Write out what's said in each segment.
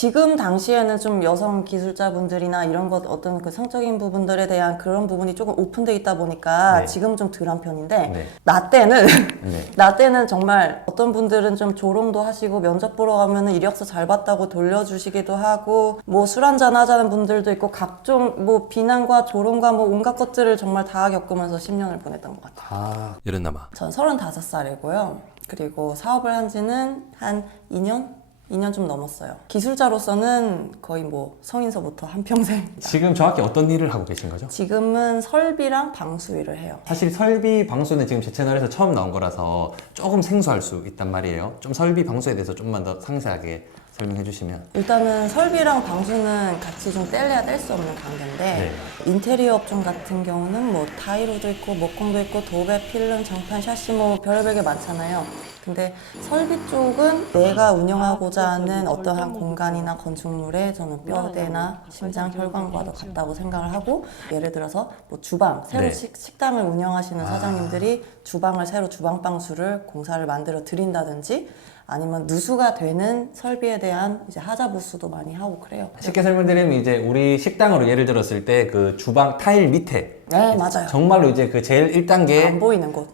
지금 당시에는 좀 여성 기술자분들이나 이런 것 어떤 그 성적인 부분들에 대한 그런 부분이 조금 오픈돼 있다 보니까 네. 지금은 좀 덜한 편인데 네. 나 때는 네. 나 때는 정말 어떤 분들은 좀 조롱도 하시고 면접 보러 가면은 이력서 잘 봤다고 돌려주시기도 하고 뭐 술 한잔 하자는 분들도 있고 각종 뭐 비난과 조롱과 뭐 온갖 것들을 정말 다 겪으면서 10년을 보냈던 것 같아요. 여름남아. 전 35살이고요. 그리고 사업을 한 지는 한 2년 좀 넘었어요. 기술자로서는 거의 뭐 성인서부터 한평생. 지금 정확히 어떤 일을 하고 계신 거죠? 지금은 설비랑 방수 일을 해요. 사실 설비 방수는 지금 제 채널에서 처음 나온 거라서 조금 생소할 수 있단 말이에요. 좀 설비 방수에 대해서 좀만 더 상세하게 설명해 주시면. 일단은 설비랑 방수는 같이 좀 뗄래야 뗄 수 없는 관계인데 인테리어 업종 같은 경우는 뭐 타일우도 있고 목공도 있고 도배, 필름, 장판, 샤시 뭐 별의별 게 많잖아요. 근데 설비 쪽은 내가 운영하고자 하는 어떠한 공간이나 건축물에 저는 뼈대나 심장, 혈관과도 같다고 생각을 하고 예를 들어서 뭐 주방, 새로 네. 식당을 운영하시는 사장님들이 주방을 새로 주방 방수를 공사를 만들어 드린다든지 아니면 누수가 되는 설비에 대한 이제 하자 보수도 많이 하고 그래요. 쉽게 설명드리면 이제 우리 식당으로 예를 들었을 때 그 주방 타일 밑에 네, 맞아요. 정말로 이제 그 제일 1단계 안 보이는 곳.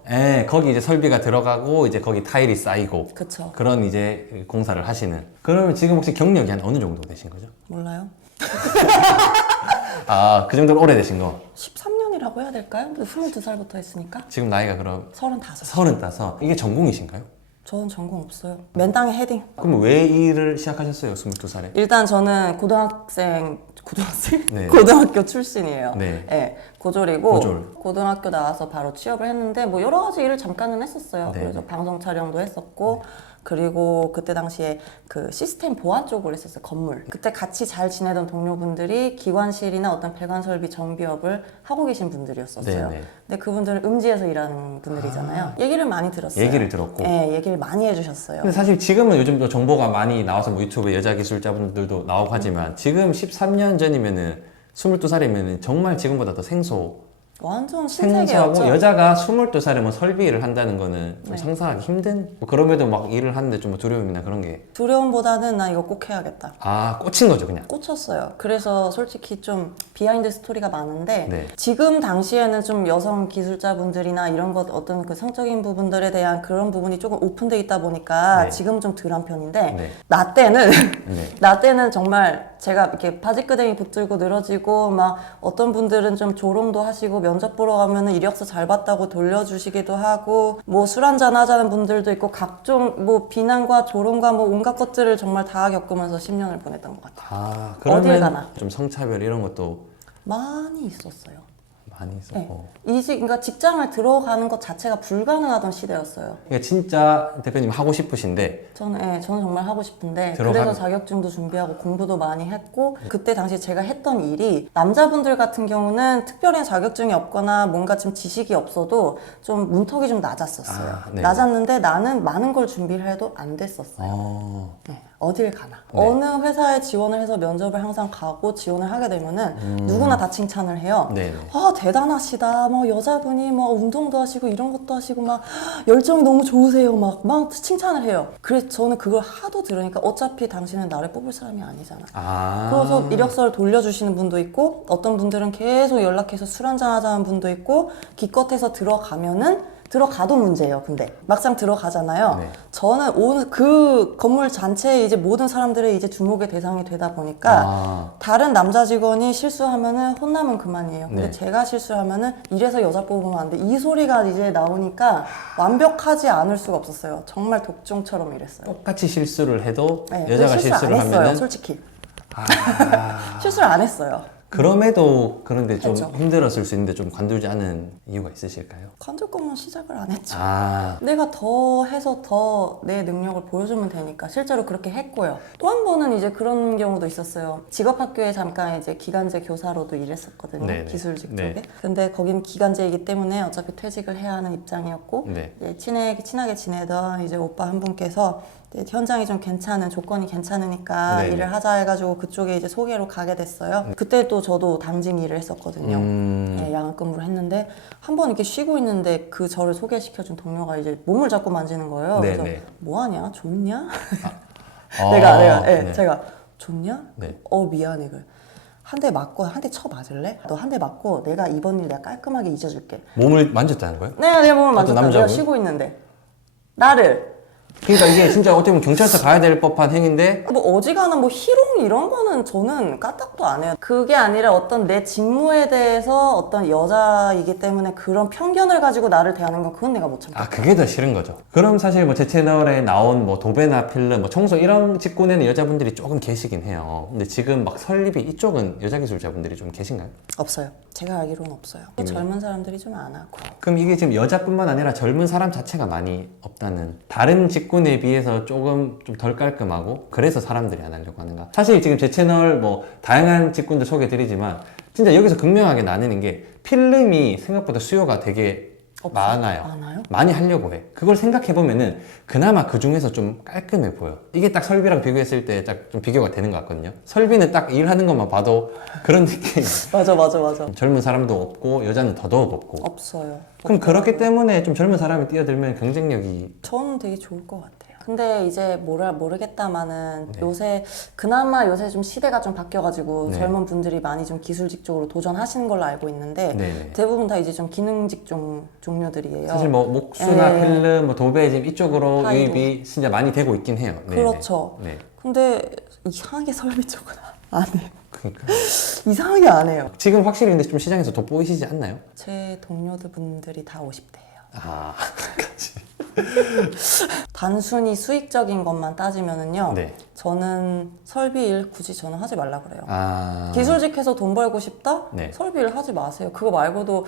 거기 이제 설비가 들어가고 이제 거기 타일이 쌓이고 그쵸. 그런 이제 공사를 하시는. 그러면 지금 혹시 경력이 한 어느 정도 되신 거죠? 몰라요. 아, 그 정도로 오래되신 거. 13년이라고 해야 될까요? 22살부터 했으니까. 지금 나이가 그럼 35. 35. 이게 전공이신가요? 저는 전공 없어요. 맨땅에 헤딩. 그럼 왜 일을 시작하셨어요? 22살에? 일단 저는 네. 고등학교 출신이에요. 네. 네, 고졸이고 고졸. 고등학교 나와서 바로 취업을 했는데 뭐 여러 가지 일을 잠깐은 했었어요. 네. 그래서 방송 촬영도 했었고 그리고 그때 당시에 그 시스템 보안 쪽으로 했었어요. 건물. 그때 같이 잘 지내던 동료분들이 기관실이나 어떤 배관 설비 정비업을 하고 계신 분들이었었어요. 네, 네. 근데 그분들은 음지에서 일하는 분들이잖아요. 얘기를 많이 들었어요. 얘기를 들었고. 네, 얘기를 많이 해주셨어요. 근데 사실 지금은 요즘 또 정보가 많이 나와서 뭐 유튜브에 여자 기술자분들도 나오고 하지만 지금 13년 전이면은 22살이면은 정말 지금보다 더 완전 생소하고 신세계였죠. 여자가 22살에 뭐 설비를 한다는 거는 좀 네. 상상하기 힘든 뭐 그럼에도 막 일을 하는데 좀 뭐 두려움이나 그런 게 두려움보다는 나 이거 꼭 해야겠다. 꽂힌 거죠 그냥. 꽂혔어요. 그래서 솔직히 좀 비하인드 스토리가 많은데 네. 지금 당시에는 좀 여성 기술자분들이나 이런 것 어떤 그 성적인 부분들에 대한 그런 부분이 조금 오픈돼 있다 보니까 네. 지금은 좀 덜한 편인데 네. 나 때는 네. 나 때는 정말 제가 이렇게 바지끄댕이 붙들고 늘어지고 막 어떤 분들은 좀 조롱도 하시고 면접 보러 가면은 이력서 잘 봤다고 돌려주시기도 하고 뭐 술 한잔 하자는 분들도 있고 각종 뭐 비난과 조롱과 뭐 온갖 것들을 정말 다 겪으면서 10년을 보냈던 것 같아요. 그러면 어딜 가나. 좀 성차별 이런 것도 많이 있었어요. 많이 있었고. 그러니까 직장을 들어가는 것 자체가 불가능하던 시대였어요. 그러니까 진짜 대표님 하고 싶으신데 저는 정말 하고 싶은데 들어가- 그래서 자격증도 준비하고 공부도 많이 했고 그때 당시 제가 했던 일이 남자분들 같은 경우는 특별히 자격증이 없거나 뭔가 좀 지식이 없어도 좀 문턱이 좀 낮았었어요. 네. 낮았는데 나는 많은 걸 준비를 해도 안 됐었어요. 네, 어딜 가나. 네. 어느 회사에 지원을 해서 면접을 항상 가고 지원을 하게 되면은 누구나 다 칭찬을 해요. 네네. 아, 대단하시다. 뭐 여자분이 뭐 운동도 하시고 이런 것도 하시고 막 열정이 너무 좋으세요. 막 칭찬을 해요. 그래서 저는 그걸 하도 들으니까 어차피 당신은 나를 뽑을 사람이 아니잖아. 그래서 이력서를 돌려주시는 분도 있고 어떤 분들은 계속 연락해서 술 한잔 하자는 분도 있고 기껏해서 들어가도 문제예요. 근데 막상 들어가잖아요. 네. 저는 오늘 그 건물 전체에 이제 모든 사람들의 이제 주목의 대상이 되다 보니까 다른 남자 직원이 실수하면은 혼나면 그만이에요. 근데 네. 제가 실수하면은 이래서 여자 뽑으면 안 돼. 이 소리가 이제 나오니까 완벽하지 않을 수가 없었어요. 정말 독종처럼 일했어요. 똑같이 실수를 해도 네, 여자가 실수 안 실수를 했어요, 하면은 솔직히. 실수를 안 했어요. 그럼에도 그런데 좀 했죠. 힘들었을 수 있는데 좀 관두지 않은 이유가 있으실까요? 관둘 거면 시작을 안 했죠. 내가 더 해서 더 내 능력을 보여주면 되니까 실제로 그렇게 했고요. 또 한 번은 이제 그런 경우도 있었어요. 직업학교에 잠깐 이제 기간제 교사로도 일했었거든요. 네네. 기술직 네. 쪽에. 근데 거긴 기간제이기 때문에 어차피 퇴직을 해야 하는 입장이었고 네. 이제 친하게 지내던 이제 오빠 한 분께서 이제 현장이 좀 괜찮은 조건이 괜찮으니까 네네. 일을 하자 해가지고 그쪽에 이제 소개로 가게 됐어요. 그때 또 저도 당직 일을 했었거든요. 예, 야간 근무를 했는데 한 번 이렇게 쉬고 있는데 그 저를 소개시켜준 동료가 이제 몸을 자꾸 만지는 거예요. 네네. 그래서 뭐 하냐? 좋냐? 네. 제가 좋냐? 네. 미안해. 그래. 한 대 맞고 한 대 쳐 맞을래? 너 한 대 맞고 내가 이번 일 내가 깔끔하게 잊어줄게. 몸을 만졌다는 거예요? 내가 내 몸을 나도 만졌다. 내가 남자분? 쉬고 있는데 나를 그러니까 이게 진짜 어떻게 보면 경찰서 가야 될 법한 행위인데 뭐 어지간한 뭐 희롱 이런 거는 저는 까딱도 안 해요. 그게 아니라 어떤 내 직무에 대해서 어떤 여자이기 때문에 그런 편견을 가지고 나를 대하는 건 그건 내가 못 참겠다. 아 그게 더 싫은 거죠. 그럼 사실 뭐 제 채널에 나온 뭐 도배나 필름, 뭐 청소 이런 직군에는 여자분들이 조금 계시긴 해요. 근데 지금 막 설립이 이쪽은 여자 기술자분들이 좀 계신가요? 없어요. 제가 알기로는 없어요. 젊은 사람들이 좀 안 하고. 그럼 이게 지금 여자뿐만 아니라 젊은 사람 자체가 많이 없다는, 다른 직군에 비해서 조금 좀 덜 깔끔하고 그래서 사람들이 안 하려고 하는가. 사실 지금 제 채널 뭐 다양한 직군들 소개해 드리지만 진짜 여기서 극명하게 나뉘는 게 필름이 생각보다 수요가 되게 많아요. 많아요? 많이 하려고 해. 그걸 생각해 보면은 그나마 그 중에서 좀 깔끔해 보여. 이게 딱 설비랑 비교했을 때 딱 좀 비교가 되는 것 같거든요. 설비는 딱 일하는 것만 봐도 그런 느낌. 맞아. 젊은 사람도 없고 여자는 더더욱 없고. 없어요. 그럼 그렇기 때문에 좀 젊은 사람이 뛰어들면 경쟁력이. 저는 되게 좋을 것 같아요. 근데 이제 모르겠다마는 네. 그나마 요새 좀 시대가 좀 바뀌어가지고 네. 젊은 분들이 많이 좀 기술직 쪽으로 도전하시는 걸로 알고 있는데 네. 대부분 다 이제 좀 기능직 종류들이에요. 사실 뭐 목수나 네. 필름, 뭐 도배 지금 이쪽으로 타이로. 유입이 진짜 많이 되고 있긴 해요. 네. 그렇죠. 네. 근데 이상하게 설비 쪽은 안 해요. 그러니까 이상하게 안 해요. 지금 확실히 근데 좀 시장에서 돋보이시지 않나요? 제 동료들 분들이 다 50대예요. 아, 그렇지. 단순히 수익적인 것만 따지면은요. 네. 저는 설비 일 굳이 저는 하지 말라 그래요. 아. 기술직해서 돈 벌고 싶다? 네. 설비 일 하지 마세요. 그거 말고도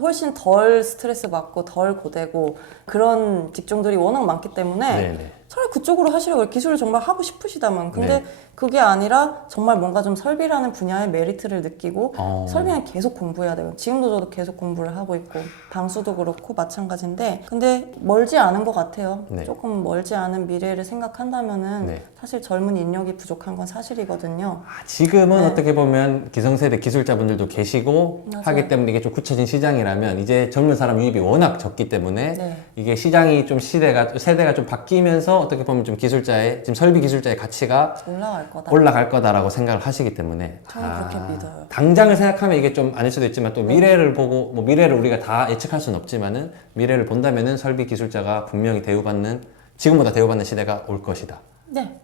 훨씬 덜 스트레스 받고 덜 고되고 그런 직종들이 워낙 많기 때문에 네네. 차라리 그쪽으로 하시려고 기술을 정말 하고 싶으시다면 근데 네. 그게 아니라 정말 뭔가 좀 설비라는 분야의 메리트를 느끼고 설비는 계속 공부해야 돼요. 지금도 저도 계속 공부를 하고 있고 방수도 그렇고 마찬가지인데 근데 멀지 않은 것 같아요. 네. 조금 멀지 않은 미래를 생각한다면은 네. 사실 젊은 인력이 부족한 건 사실이거든요. 지금은 네. 어떻게 보면 기성세대 기술자분들도 계시고 맞아요. 하기 때문에 이게 좀 굳혀진 시장이라면 이제 젊은 사람 유입이 워낙 적기 때문에 네. 이게 시장이 좀 세대가 좀 바뀌면서 어떻게 보면 좀 기술자의 지금 설비 기술자의 가치가 올라갈 거다. 올라갈 거다라고 생각을 하시기 때문에 저는 그렇게 믿어요. 당장을 생각하면 이게 좀 아닐 수도 있지만 또 미래를 보고 뭐 미래를 우리가 다 예측할 수는 없지만은 미래를 본다면은 설비 기술자가 분명히 대우받는 지금보다 대우받는 시대가 올 것이다. 네.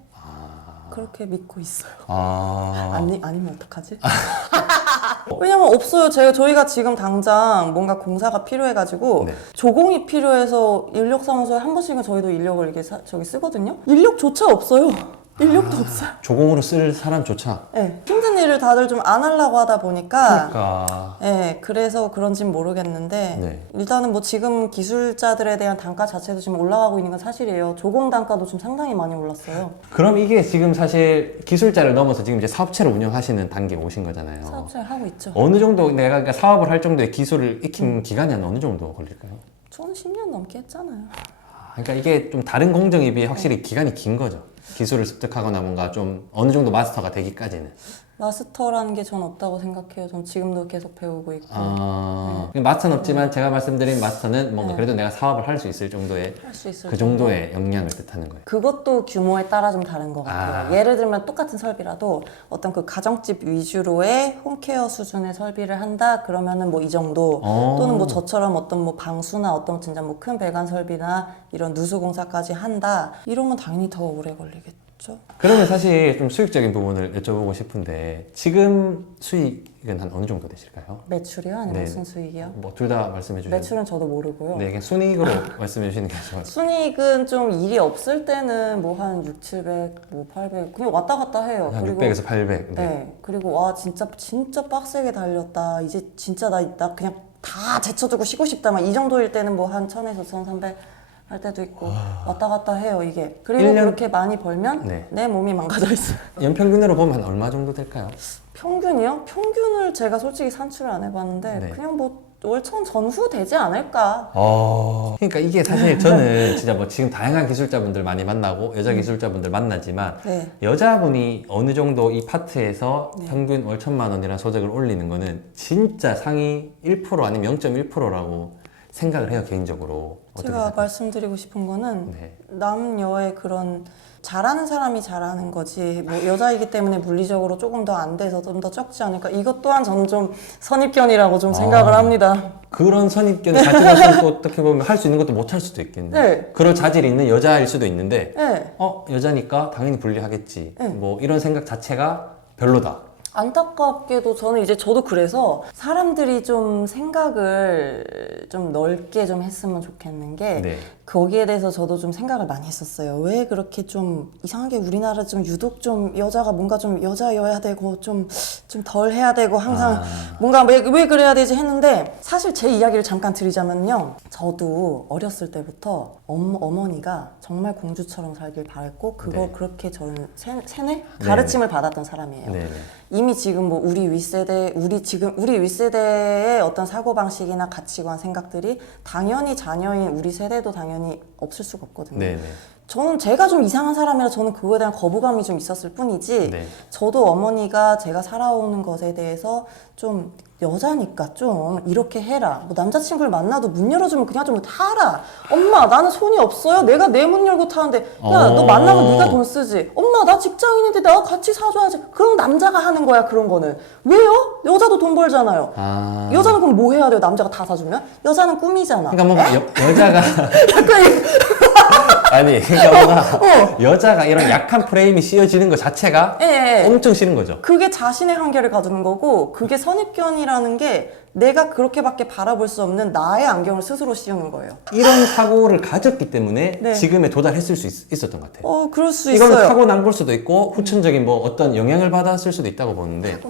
그렇게 믿고 있어요. 아. 아니면 어떡하지? 왜냐면 없어요. 저희가 지금 당장 뭔가 공사가 필요해가지고 네. 조공이 필요해서 인력사무소에 한 번씩은 저희도 인력을 이렇게 저기 쓰거든요. 인력조차 없어요. 인력도 없어요. 조공으로 쓸 사람조차. 네. 힘든 일을 다들 좀 안 하려고 하다 보니까 그러니까. 네, 그래서 그런진 모르겠는데 네. 일단은 뭐 지금 기술자들에 대한 단가 자체도 지금 올라가고 있는 건 사실이에요. 조공 단가도 좀 상당히 많이 올랐어요. 그럼 이게 지금 사실 기술자를 넘어서 지금 이제 사업체를 운영하시는 단계에 오신 거잖아요. 사업자를 하고 있죠. 어느 정도 내가 그러니까 사업을 할 정도의 기술을 익힌 기간이 한 어느 정도 걸릴까요? 저는 10년 넘게 했잖아요. 그러니까 이게 좀 다른 공정에 비해 확실히 기간이 긴 거죠. 기술을 습득하거나 뭔가 좀 어느 정도 마스터가 되기까지는. 마스터라는 게 전 없다고 생각해요. 전 지금도 계속 배우고 있고 마스터는 없지만 제가 말씀드린 마스터는 뭔가 네. 그래도 내가 사업을 할 수 있을 정도의 할 수 있을 그 정도의 역량을 뜻하는 거예요. 그것도 규모에 따라 좀 다른 것 같아요. 예를 들면 똑같은 설비라도 어떤 그 가정집 위주로의 홈케어 수준의 설비를 한다 그러면은 뭐 이 정도 또는 뭐 저처럼 어떤 뭐 방수나 어떤 진짜 뭐 큰 배관 설비나 이런 누수 공사까지 한다 이러면 당연히 더 오래 걸리겠죠. 그러면 사실 좀 수익적인 부분을 여쭤보고 싶은데 지금 수익은 한 어느 정도 되실까요? 매출이요? 아니면 네. 무슨 수익이요? 뭐 둘 다 말씀해 주세요. 매출은 저도 모르고요. 네, 그냥 순이익으로 말씀해 주시는 게 좋아요. 순이익은 좀 일이 없을 때는 뭐 한 6, 700, 뭐 800 그냥 왔다 갔다 해요. 한 600에서 800. 네. 네. 그리고 와 진짜 빡세게 달렸다. 이제 진짜 나 그냥 다 제쳐두고 쉬고 싶다. 막 이 정도일 때는 뭐 한 1000에서 1300 할 때도 있고 왔다 갔다 해요 이게. 그리고 1년? 그렇게 많이 벌면 네. 내 몸이 망가져 있어요. 연평균으로 보면 한 얼마 정도 될까요? 평균이요? 평균을 제가 솔직히 산출을 안 해봤는데 네. 그냥 뭐 월천 전후 되지 않을까. 그러니까 이게 사실 저는 진짜 뭐 지금 다양한 기술자분들 많이 만나고 여자 기술자분들 만나지만 네. 여자분이 어느 정도 이 파트에서 네. 평균 월 1000만 원이라는 소득을 올리는 거는 진짜 상위 1% 아니면 0.1%라고 생각을 해요 개인적으로. 어떻게 제가 생각하세요? 말씀드리고 싶은 거는 네. 남녀의 그런 잘하는 사람이 잘하는 거지 뭐 여자이기 때문에 물리적으로 조금 더 안 돼서 좀 더 적지 않을까 이것 또한 저는 좀 선입견이라고 좀 생각을 합니다. 그런 선입견을 가지고 있으면 또 어떻게 보면 할 수 있는 것도 못 할 수도 있겠네. 네. 그런 자질이 있는 여자일 수도 있는데 네. 여자니까 당연히 불리하겠지. 네. 뭐 이런 생각 자체가 별로다. 안타깝게도 저도 그래서 사람들이 좀 생각을 좀 넓게 좀 했으면 좋겠는 게 네. 거기에 대해서 저도 좀 생각을 많이 했었어요. 왜 그렇게 좀 이상하게 우리나라 좀 유독 좀 여자가 뭔가 좀 여자여야 되고 좀 덜 해야 되고 항상 뭔가 왜 그래야 되지 했는데 사실 제 이야기를 잠깐 드리자면요. 저도 어렸을 때부터 어머니가 정말 공주처럼 살길 바랬고 그걸 네. 그렇게 저는 세뇌 가르침을 받았던 사람이에요. 네네. 이미 지금 뭐 우리 윗세대의 어떤 사고방식이나 가치관 생각들이 당연히 자녀인 우리 세대도 당연히 없을 수가 없거든요. 네네. 저는 제가 좀 이상한 사람이라 저는 그거에 대한 거부감이 좀 있었을 뿐이지 네. 저도 어머니가 제가 살아오는 것에 대해서 좀 여자니까 좀 이렇게 해라 뭐 남자친구를 만나도 문 열어주면 그냥 좀 타라 엄마 나는 손이 없어요 내가 내 문 열고 타는데 야 너 만나면 네가 돈 쓰지 엄마 나 직장인인데 내가 같이 사줘야지 그럼 남자가 하는 거야 그런 거는 왜요? 여자도 돈 벌잖아요 여자는 그럼 뭐 해야 돼요 남자가 다 사주면? 여자는 꿈이잖아 그러니까 뭔가 여자가 약간 아니 그러니까 뭔가 여자가 이런 약한 프레임이 씌워지는 것 자체가 예. 엄청 싫은 거죠. 그게 자신의 한계를 가두는 거고 그게 선입견이라는 게 내가 그렇게밖에 바라볼 수 없는 나의 안경을 스스로 씌우는 거예요. 이런 사고를 가졌기 때문에 네. 지금에 도달했을 수 있었던 것 같아요. 그럴 수 이거는 있어요. 타고난 걸 수도 있고 후천적인 뭐 어떤 영향을 받았을 수도 있다고 보는데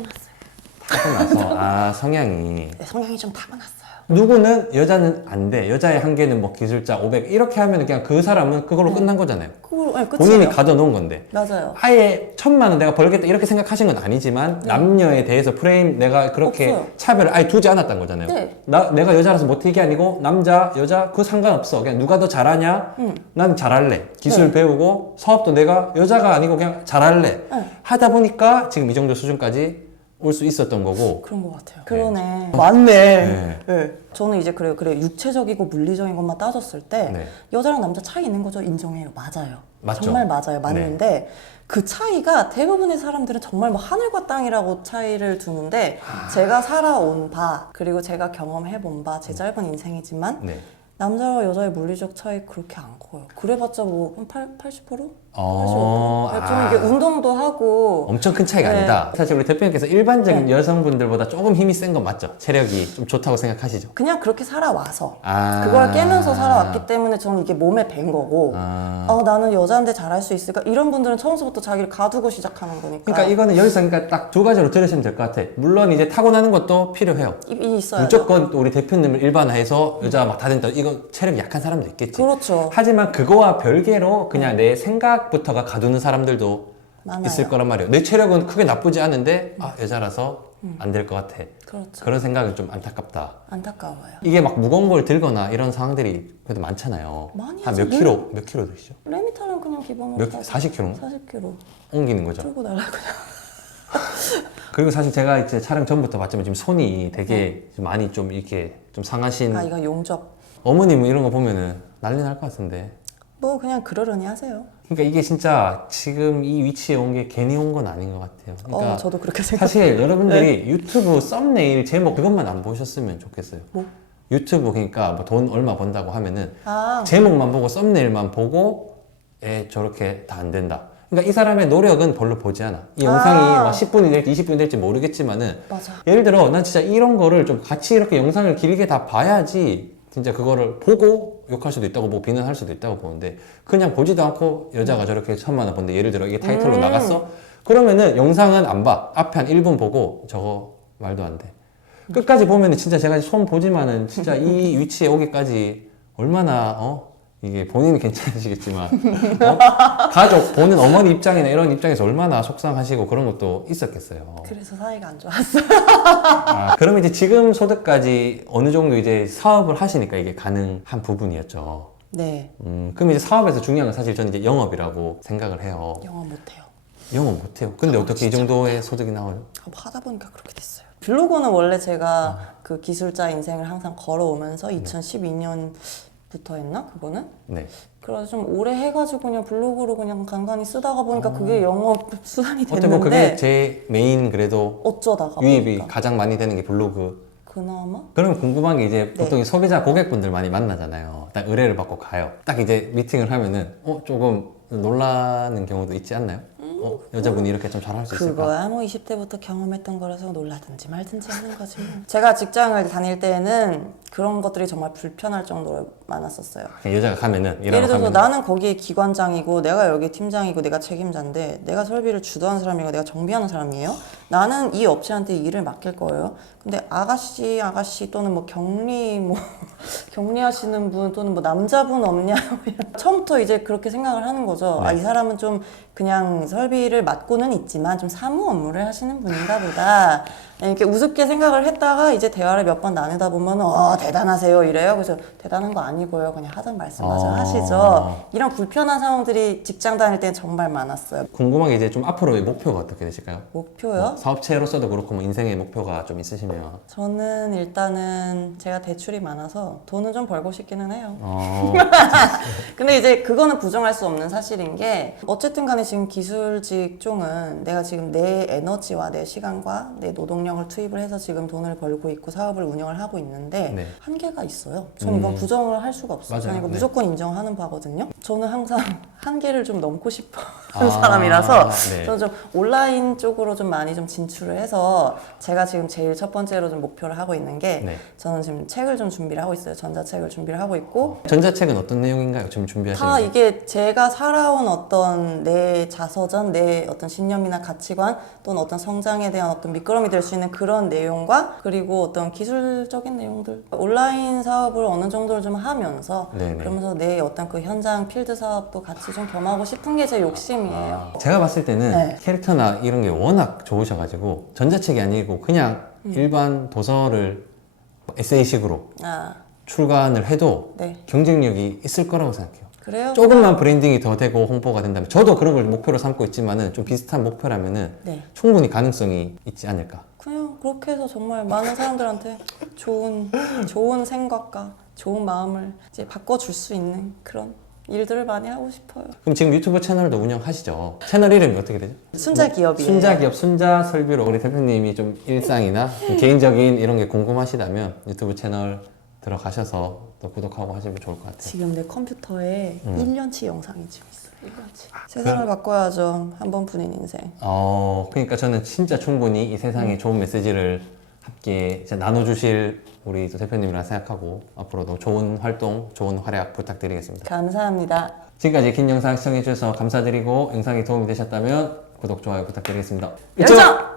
타고나서 성향이 네, 성향이 좀 타고났어요. 누구는 여자는 안 돼. 여자의 한계는 뭐 기술자 500 이렇게 하면 그냥 그 사람은 그걸로 끝난 거잖아요. 그걸 끝이에요. 본인이 가둬놓은 건데. 맞아요. 아예 1,000만 원 내가 벌겠다 이렇게 생각하신 건 아니지만 남녀에 대해서 프레임 내가 그렇게 없어요. 차별을 아예 두지 않았다는 거잖아요. 네. 내가 여자라서 못할 게 아니고 남자, 여자 그거 상관없어. 그냥 누가 더 잘하냐? 난 잘할래. 기술 네. 배우고 사업도 내가 여자가 아니고 그냥 잘할래. 네. 하다 보니까 지금 이 정도 수준까지 올 수 있었던 거고. 그런 것 같아요. 그러네. 맞네. 네. 네. 저는 이제 그래 육체적이고 물리적인 것만 따졌을 때 네. 여자랑 남자 차이 있는 거죠. 인정해요. 맞아요. 맞죠? 정말 맞아요. 맞는데 그 차이가 대부분의 사람들은 정말 뭐 하늘과 땅이라고 차이를 두는데 제가 살아온 바 그리고 제가 경험해본 바 제 짧은 인생이지만 네. 남자와 여자의 물리적 차이 그렇게 안 커요. 그래봤자 뭐 한 80%? 85%? 좀 이게 운동도 하고 엄청 큰 차이가 네. 아니다. 사실 우리 대표님께서 일반적인 네. 여성분들보다 조금 힘이 센 건 맞죠? 체력이 좀 좋다고 생각하시죠? 그냥 그렇게 살아와서 아. 그걸 깨면서 살아왔기 때문에 저는 이게 몸에 밴 거고 나는 여자인데 잘할 수 있을까? 이런 분들은 처음부터 자기를 가두고 시작하는 거니까 그러니까 이거는 여기서 그러니까 딱 두 가지로 들으시면 될 것 같아. 물론 이제 타고나는 것도 필요해요. 있어요. 무조건 또 우리 대표님을 일반화해서 여자가 막 다 된다. 이거 체력이 약한 사람도 있겠지. 그렇죠. 하지만 그거와 별개로 그냥 내 생각부터가 가두는 사람들도 많아요. 있을 거란 말이에요. 내 체력은 크게 나쁘지 않은데 여자라서 안 될 것 같아. 그렇죠. 그런 생각은 좀 안타깝다. 안타까워요. 이게 막 무거운 걸 들거나 이런 상황들이 그래도 많잖아요. 많이 한 하지. 몇 킬로 드시죠? 레미탈은 그냥 기본으로 40킬로? 40kg 옮기는 거죠. 들고 날라 그냥. 그리고 사실 제가 이제 촬영 전부터 봤지만 지금 손이 되게 좀 많이 좀 이렇게 좀 상하신 이거 용접. 어머님 이런 거 보면은 난리 날 것 같은데. 뭐 그냥 그러려니 하세요. 그러니까 이게 진짜 지금 이 위치에 온 게 괜히 온 건 아닌 것 같아요. 그러니까 저도 그렇게 생각해요. 사실 여러분들이 유튜브 썸네일 제목 그것만 안 보셨으면 좋겠어요. 뭐? 유튜브 그러니까 뭐 돈 얼마 번다고 하면은 아. 제목만 보고 썸네일만 보고 저렇게 다 안 된다. 그러니까 이 사람의 노력은 별로 보지 않아. 이 영상이 막 10분이 될지 20분이 될지 모르겠지만은 맞아. 예를 들어 난 진짜 이런 거를 좀 같이 이렇게 영상을 길게 다 봐야지 진짜 그거를 보고 욕할 수도 있다고 보고 비난할 수도 있다고 보는데 그냥 보지도 않고 여자가 저렇게 1,000만 원 번데 예를 들어 이게 타이틀로 나갔어? 그러면은 영상은 안 봐. 앞에 한 1분 보고 저거 말도 안 돼. 끝까지 보면은 진짜 제가 손 보지만은 진짜 이 위치에 오기까지 얼마나 이게 본인은 괜찮으시겠지만 가족 보는 어머니 입장이나 이런 입장에서 얼마나 속상하시고 그런 것도 있었겠어요. 그래서 사이가 안 좋았어요. 그러면 이제 지금 소득까지 어느 정도 이제 사업을 하시니까 이게 가능한 부분이었죠. 네. 그럼 이제 사업에서 중요한 건 사실 저는 이제 영업이라고 생각을 해요. 영어 못해요. 영업 못해요. 근데 어떻게 이 정도의 소득이 나와요? 하다 보니까 그렇게 됐어요. 블로그는 원래 제가 그 기술자 인생을 항상 걸어오면서 2012년부터 했나? 그거는? 네. 그래서 좀 오래 해가지고 그냥 블로그로 그냥 간간히 쓰다가 보니까 그게 영업 수단이 어떻게 보면 그게 됐는데 제 메인 그래도 어쩌다가 유입이 보니까 가장 많이 되는 게 블로그. 그나마 그럼 궁금한 게 이제 네. 보통 이 소비자 고객분들 많이 만나잖아요. 딱 의뢰를 받고 가요. 딱 이제 미팅을 하면은 조금 놀라는 경우도 있지 않나요? 여자분이 이렇게 좀 잘할 수 있을까? 그거야 뭐 20대부터 경험했던 거라서 놀라든지 말든지 하는 거지 뭐. 제가 직장을 다닐 때는 그런 것들이 정말 불편할 정도로 많았었어요. 그냥 여자가 가면은 예를 일하러 들어서 가면은 나는 거기에 기관장이고 내가 여기 팀장이고 내가 책임자인데 내가 설비를 주도하는 사람이고 내가 정비하는 사람이에요. 나는 이 업체한테 일을 맡길 거예요. 근데 아가씨 또는 뭐 격리 뭐 격리하시는 분 또는 뭐 남자분 없냐 처음부터 이제 그렇게 생각을 하는 거죠. 네. 아, 이 사람은 좀 그냥 설비를 맡고는 있지만 좀 사무 업무를 하시는 분인가 보다. 이렇게 우습게 생각을 했다가 이제 대화를 몇 번 나누다 보면 대단하세요 이래요. 그래서 대단한 거 아니고요. 그냥 하던 말씀 마저 하시죠. 이런 불편한 상황들이 직장 다닐 때 정말 많았어요. 궁금한 게 이제 좀 앞으로의 목표가 어떻게 되실까요? 목표요? 사업체로서도 그렇고 뭐 인생의 목표가 좀 있으시면 저는 일단은 제가 대출이 많아서 돈은 좀 벌고 싶기는 해요. 근데 이제 그거는 부정할 수 없는 사실인 게 어쨌든 간에 지금 기술 직종은 내가 지금 내 에너지와 내 시간과 내 노동력을 투입을 해서 지금 돈을 벌고 있고 사업을 운영을 하고 있는데 네. 한계가 있어요. 저는 이건 부정을 할 수가 없어요. 맞아요. 저는 이거 네. 무조건 인정하는 바거든요. 저는 항상 한계를 좀 넘고 싶어 하는 사람이라서 네. 저는 좀 온라인 쪽으로 좀 많이 좀 진출을 해서 제가 지금 제일 첫 번째로 좀 목표를 하고 있는 게 네. 저는 지금 책을 좀 준비를 하고 있어요. 전자책을 준비를 하고 있고 전자책은 어떤 내용인가요? 지금 준비하시는 다 게? 이게 제가 살아온 어떤 내 자서전, 내 어떤 신념이나 가치관 또는 어떤 성장에 대한 어떤 밑거름이 될 수 있는 그런 내용과 그리고 어떤 기술적인 내용들 온라인 사업을 어느 정도를 좀 하면서 네네. 그러면서 내 어떤 그 현장 필드 사업도 같이 좀 겸하고 싶은 게 제 욕심이에요. 제가 봤을 때는 네. 캐릭터나 이런 게 워낙 좋으셔가지고 전자책이 아니고 그냥 일반 도서를 에세이식으로 아, 출간을 해도 네. 경쟁력이 있을 거라고 생각해요. 그래요? 조금만 브랜딩이 더 되고 홍보가 된다면 저도 그런 걸 목표로 삼고 있지만은 좀 비슷한 목표라면은 네. 충분히 가능성이 있지 않을까. 그냥 그렇게 해서 정말 많은 사람들한테 좋은 생각과 좋은 마음을 이제 바꿔줄 수 있는 그런 일들을 많이 하고 싶어요. 그럼 지금 유튜브 채널도 운영하시죠? 채널 이름이 어떻게 되죠? 순자 기업이에요. 순자기업, 순자설비로 우리 대표님이 좀 일상이나 좀 개인적인 이런 게 궁금하시다면 유튜브 채널 들어가셔서 또 구독하고 하시면 좋을 것 같아요. 지금 내 컴퓨터에 1년치 영상이 지금 있어요. 1년치. 세상을 바꿔야죠. 한 번뿐인 인생. 그러니까 저는 진짜 충분히 이 세상에 좋은 메시지를 함께 이제 나눠주실 우리 또 대표님이라 생각하고 앞으로도 좋은 활동, 좋은 활약 부탁드리겠습니다. 감사합니다. 지금까지 긴 영상 시청해주셔서 감사드리고 영상이 도움이 되셨다면 구독, 좋아요 부탁드리겠습니다. 열정!